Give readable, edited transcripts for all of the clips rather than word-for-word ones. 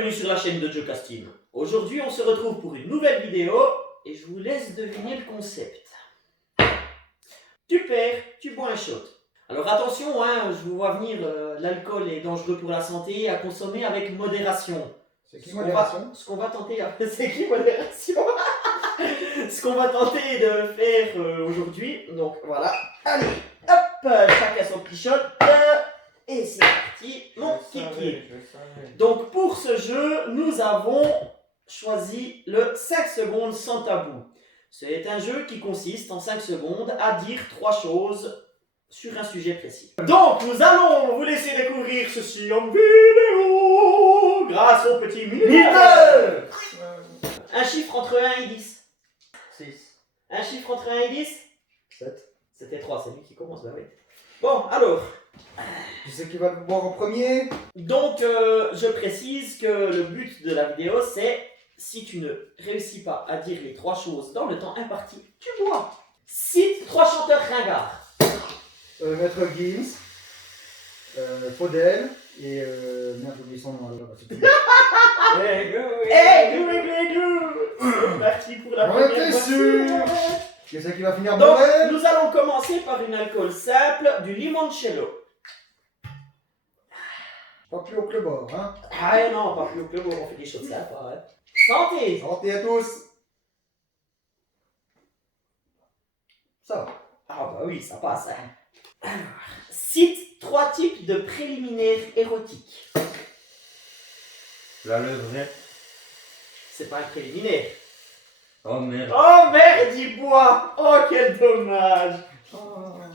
bienvenue sur la chaîne de Joe Casting. Aujourd'hui, on se retrouve pour une nouvelle vidéo et je vous laisse deviner le concept. Tu perds, tu bois un shot. Alors attention, hein, je vous vois venir, l'alcool est dangereux pour la santé, à consommer avec modération. C'est qui modération? Ce qu'on va tenter, c'est qui modération? Ce qu'on va tenter de faire aujourd'hui, donc voilà. Allez, hop, chacun son petit shot. Et c'est parti, mon kiki. Donc pour ce jeu, nous avons choisi le 5 secondes sans tabou. C'est un jeu qui consiste en 5 secondes à dire 3 choses sur un sujet précis. Donc nous allons vous laisser découvrir ceci en vidéo grâce au petit minuteur. Un chiffre entre 1 et 10. 6. Un chiffre entre 1 et 10. 7. C'était 3, c'est lui qui commence, bah oui. Bon, alors. Tu sais qui va le boire en premier? Donc, je précise que le but de la vidéo, c'est si tu ne réussis pas à dire les 3 choses dans le temps imparti, tu bois. Cite 3 chanteurs ringards. Maître Gims, Faudel et merde, j'ai oublié son nom là-bas. Hey, c'est parti pour la On première était boisson. sûr. Qui c'est qui va finir Donc, mauvais? nous allons commencer par une alcool simple, du limoncello. Pas plus haut que le bord, hein. Ah non, pas plus haut que le on fait des choses simples. Hein. Santé. Santé à tous. Ça va. Ah bah oui, ça passe. Hein. Alors, cite 3 types de préliminaires érotiques. La levrette. C'est pas un préliminaire. Oh merde. Oh merde, il boit. Oh, quel dommage.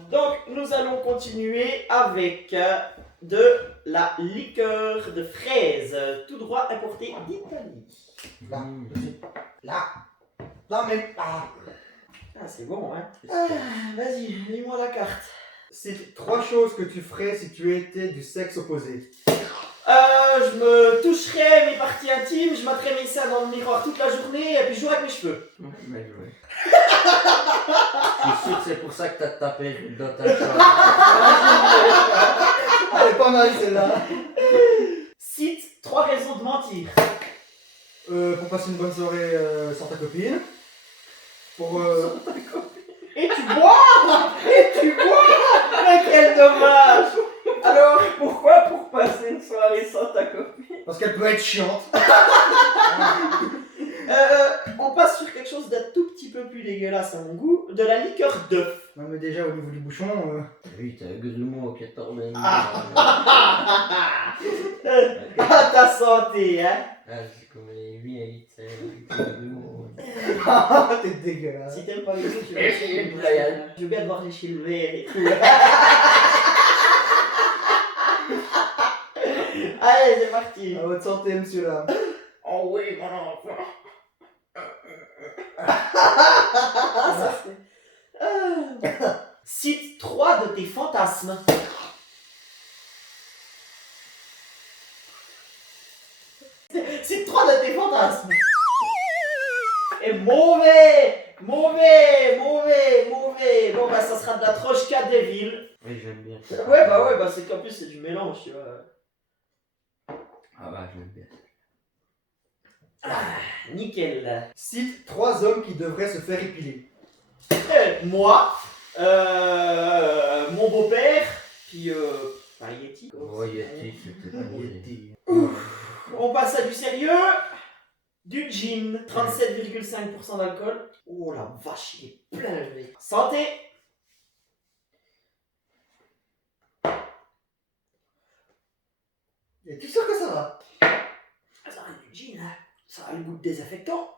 Donc, nous allons continuer avec de la liqueur de fraise, tout droit importée d'Italie. Là. Là. Non mais là. Ah, c'est bon, hein. Vas-y, lis-moi la carte. C'est 3 choses que tu ferais si tu étais du sexe opposé. Je me toucherais mes parties intimes, je mettrais mes seins dans le miroir toute la journée et puis je jouerais avec mes cheveux. Bien joué. Je suis sûr que c'est pour ça que t'as tapé dans ta chambre. Elle est pas mal celle-là. Cite 3 raisons de mentir. Pour passer une bonne soirée sans ta copine. Pour Et tu bois. Et tu bois. Mais quel dommage. Alors, Pourquoi pour passer une soirée sans ta copine? parce qu'elle peut être chiante. on passe sur quelque chose d'un tout petit peu plus dégueulasse à mon goût, de la liqueur d'œuf. Non mais déjà au niveau du bouchon. Oui, t'as un grumeau qui t'emmène. À ta santé, hein. Ah, c'est comme les vieilles, c'est un grumeau. T'es dégueulasse. Si t'aimes pas les autres, tu vas essayer de Je veux bien te voir lécher le verre et tout. Allez, c'est parti. À votre santé monsieur là. Oh oui, mon enfant. Ça, c'est- Cite 3 de tes fantasmes. Cite 3 de tes fantasmes. Et mauvais. Bon bah ça sera de la Trochka Devil. Oui, j'aime bien. Ouais bah c'est qu'en plus c'est du mélange, tu vois. Ah bah, j'aime bien. Nickel. Cite 3 hommes qui devraient se faire épiler. Moi, mon beau-père, puis Yeti. Oh, Yeti, c'était pas On passe à du sérieux. Du gin, 37,5% d'alcool. Oh la vache, il est plein le nez. Santé. Es-tu sûr que ça va? Ça a du gin, hein. Ça a le goût de désinfectant.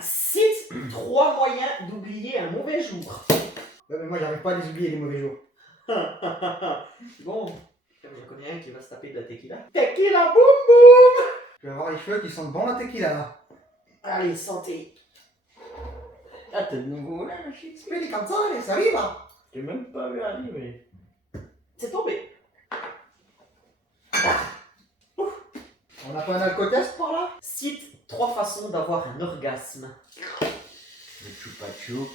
Cite 3 moyens d'oublier un mauvais jour. Ouais mais moi j'arrive pas à les oublier les mauvais jours. Bon, comme je connais un qui va se taper de la tequila. Tequila boum boum. Je vais avoir les cheveux qui sentent bon la tequila là. Allez, santé. Ah, t'es de nouveau là, shit. Spélie comme ça, allez, ça arrive hein. J'ai même pas vu arriver. C'est tombé. On n'a pas un alcotest par là? Cite 3 façons d'avoir un orgasme. Le choupa choup.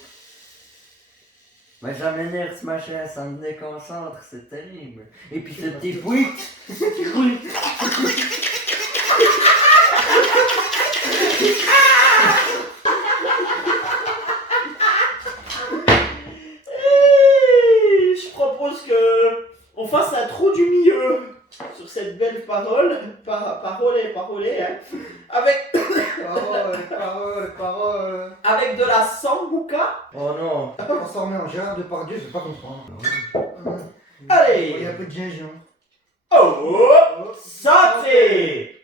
Mais ça m'énerve ce machin, ça me déconcentre, c'est terrible. Et puis ce petit pouic. on fasse un trou du milieu sur cette belle parole, parole, hein, avec, Parole. avec de la sambuca. Oh non. Transformé en Gérard Depardieu, je vais pas comprendre. Allez. Il y a un peu de gingembre. Oh, santé.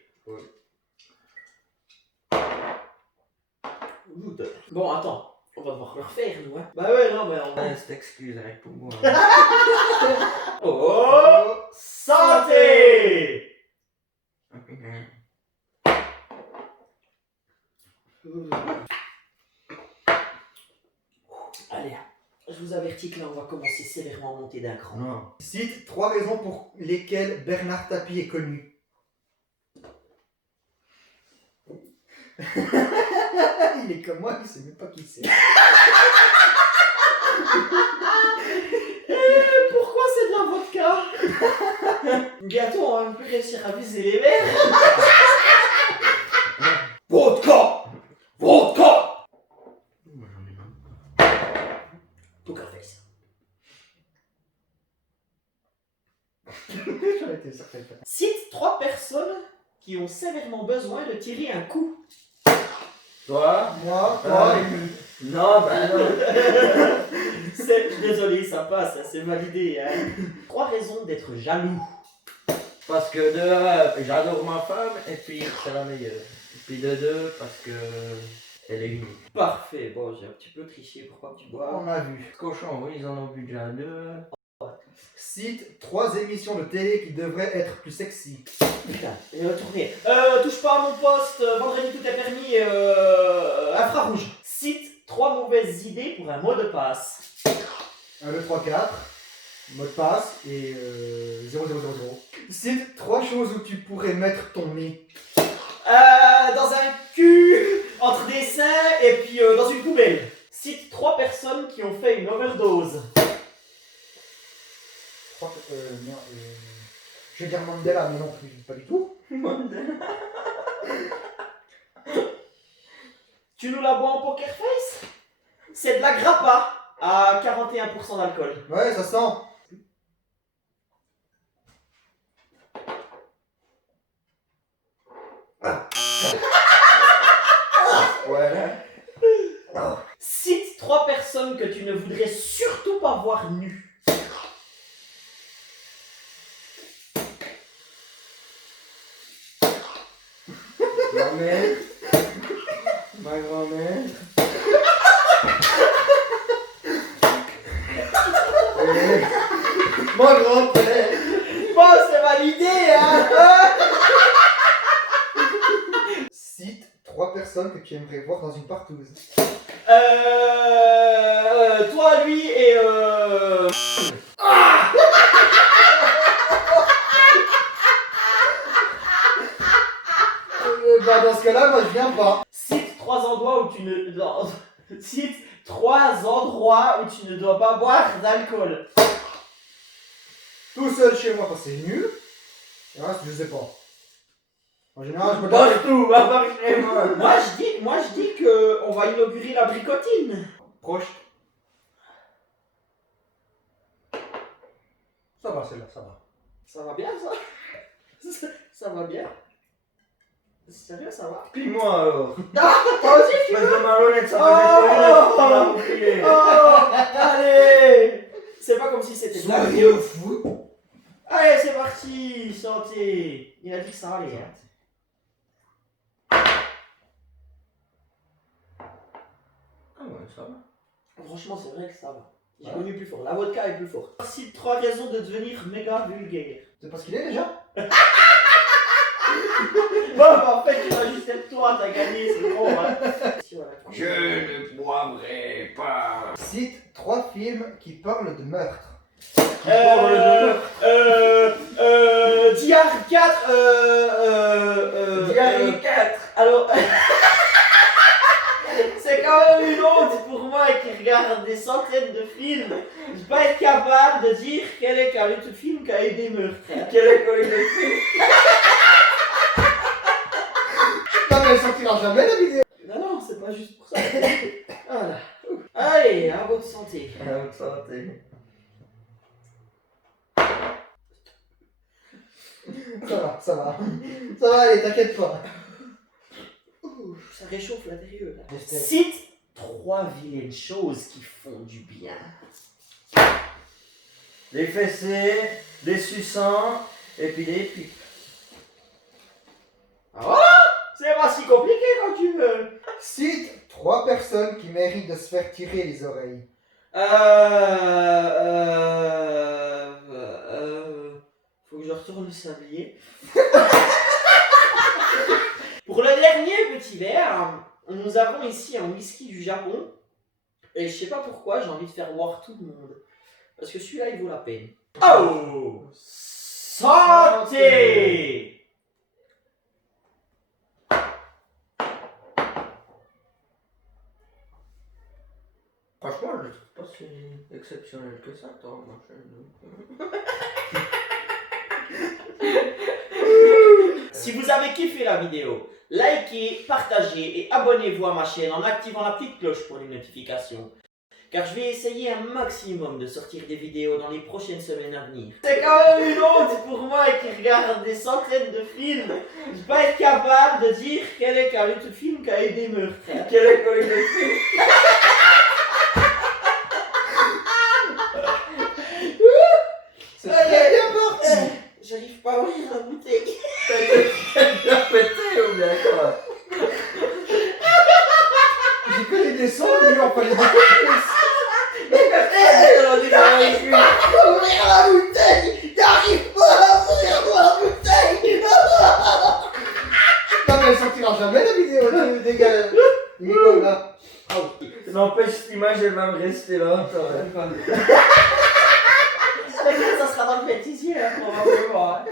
Bon, attends, on va devoir le refaire, nous, hein. Bah ouais, non, mais on... C'est excuse avec pour moi. Oh, santé. Allez, je vous avertis que là, on va commencer sévèrement à monter d'un cran. Non. Cite 3 raisons pour lesquelles Bernard Tapie est connu. Il est comme moi, il sait même pas qui c'est. Pourquoi c'est de la vodka? Bientôt, on va même plus réussir à viser les verres. Vodka! Vodka! Moi j'en ai même Poker face. J'en étais certain. Cite 3 personnes qui ont sévèrement besoin de tirer un coup. Toi? Moi, toi, Non, bah non. Désolé, ça passe, c'est validé. Hein. 3 raisons d'être jaloux. Parce que de un, j'adore ma femme et puis c'est la meilleure. Et puis de deux, parce que elle est unique. Parfait, bon, j'ai un petit peu triché, pourquoi tu bois? on a vu. Cochon, oui, ils en ont vu déjà deux. Cite 3 émissions de télé qui devraient être plus sexy. Putain, il est retourné. Touche pas à mon poste, vendredi tout est permis, infrarouge. Cite 3 mauvaises idées pour un mot de passe. Le 3-4, mot de passe et 0000. Cite 3 choses où tu pourrais mettre ton nez. Dans un cul, entre des seins et puis dans une poubelle. Cite 3 personnes qui ont fait une overdose. Je vais dire Mandela, mais non plus, pas du tout. Tu nous la bois en poker face? C'est de la grappa à 41% d'alcool. Ouais, ça sent. Voilà. Cite 3 personnes que tu ne voudrais surtout pas voir nues. Ma mère. Ma grand-mère. Et mon grand-père. Bon, c'est validé, hein. Cite 3 personnes que tu aimerais voir dans une partouze. Toi, lui et Bah dans ce cas-là, moi je viens pas. Cite 3 endroits où tu ne... non. Cite 3 endroits où tu ne dois pas boire d'alcool. Tout seul chez moi parce que c'est nul. Et le reste, je sais pas. En général, je me Partout, à part chez moi. Moi je dis que on va inaugurer la bricotine. proche. Ça va, celle-là, ça va. Ça va bien ça? Ça va bien? Sérieux, ça va? Puis moi alors. Toi aussi tu Espèce veux? de malhonnête, ça va Oh. détruire. Oh, allez! C'est pas comme si c'était de la Soyez fou. Allez, c'est parti! Santé! Il a dit que ça allait. Hein. Ah ouais, ça va. Franchement, c'est vrai que ça va. J'ai connu plus fort. La vodka est plus forte. Voici 3 raisons de devenir méga vulgaire. C'est parce qu'il est déjà. Bon, bah, en fait, tu vas juste être toi, t'as gagné, c'est bon. Hein. Je ne boiverai pas. Cite 3 films qui parlent de meurtre. Diary 4, Diary 4. alors, c'est quand même une honte pour moi qui regarde des centaines de films de pas être capable de dire quel est le film qui a eu des meurtres. Quel est le film? Non mais elle sortira jamais la vidéo. Non, c'est pas juste pour ça. Voilà. Allez, à votre santé. À votre santé. Ça va, ça va. Ça va, allez, t'inquiète pas. Ouh, ça réchauffe l'intérieur. Là. Des steaks. Cite 3 vilaines choses qui font du bien. Des fessées, des suçants, et puis des pipes. C'est pas si compliqué quand tu veux. Cite 3 personnes qui méritent de se faire tirer les oreilles. Faut que je retourne le sablier. Pour le dernier petit verre, nous avons ici un whisky du Japon. Et je sais pas pourquoi, j'ai envie de faire boire tout le monde. Parce que celui-là, il vaut la peine. Oh! Santé! Franchement, je trouve pas si exceptionnel que ça, toi, ma chaîne. Si vous avez kiffé la vidéo, likez, partagez et abonnez-vous à ma chaîne en activant la petite cloche pour les notifications. Car je vais essayer un maximum de sortir des vidéos dans les prochaines semaines à venir. C'est quand même une honte pour moi qui regarde des centaines de films. Je vais pas être capable de dire quel est quand même tout film qui a eu des meurtres. Quel est collègue de film? C'est très bien parti. J'arrive pas à ouvrir la bouteille. T'as pété ou bien quoi? J'ai connu des sons, lui, on fallait beaucoup plus. J'arrive pas à ouvrir la bouteille. J'arrive pas à ouvrir la bouteille. Non, mais elle sortira jamais la vidéo des gars. Nicole, là. N'empêche, cette image, elle va me rester là. Ça va. Ça sera dans le bêtisier, hein, probablement.